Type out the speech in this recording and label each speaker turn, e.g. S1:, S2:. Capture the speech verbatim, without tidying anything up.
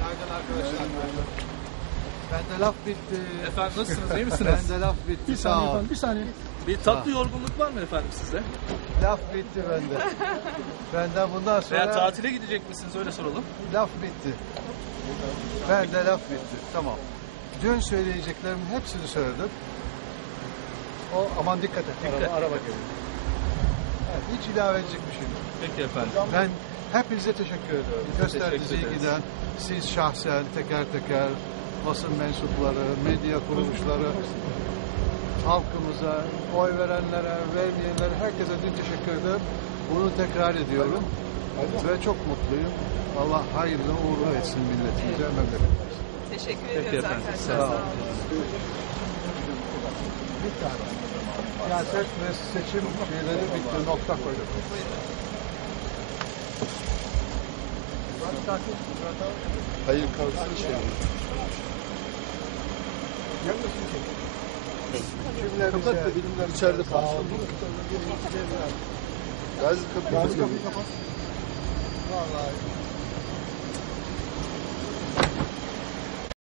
S1: Günaydın arkadaşlar. Bende laf bitti.
S2: Efendim nasılsınız, iyi misiniz?
S1: Bende laf bitti.
S3: Bir
S1: Sağ
S3: saniye
S1: ol.
S3: efendim, bir saniye.
S2: Bir tatlı yorgunluk var mı efendim sizde?
S1: Laf bitti bende. Benden bundan sonra
S2: Veya tatile gidecek misiniz, öyle soralım.
S1: laf bitti. Bende laf bitti. Tamam. Dün söyleyeceklerimin hepsini söyledim. O aman dikkat et.
S2: Dikkat.
S1: Araba, araba geliyor. Evet, hiç ilave edecek bir şey yok.
S2: Peki efendim.
S1: Ben hepinize teşekkür ediyorum.
S2: Biz de
S1: Gösterinize
S2: teşekkür
S1: iyi
S2: ederiz.
S1: giden, siz şahsen teker teker, basın mensupları, medya kuruluşları, halkımıza, oy verenlere, vermeyenlere, herkese dün teşekkür ederim. Bunu tekrar ediyorum. Ve çok mutluyum. Allah hayırlı uğurlu etsin milletimize, memleketimize.
S4: Teşekkür
S2: Peki
S4: ediyoruz
S2: efendim,
S4: arkadaşlar.
S2: sağ
S4: Sağ
S2: olun.
S4: olun.
S1: Bir tane. Siyaset ve seçim şeyleri bitti, nokta koyduk.
S5: Hayır kalsın şey.
S1: Kimler
S5: Kapat da bilimler içeride kalsın. Gazi kapıyı kapat.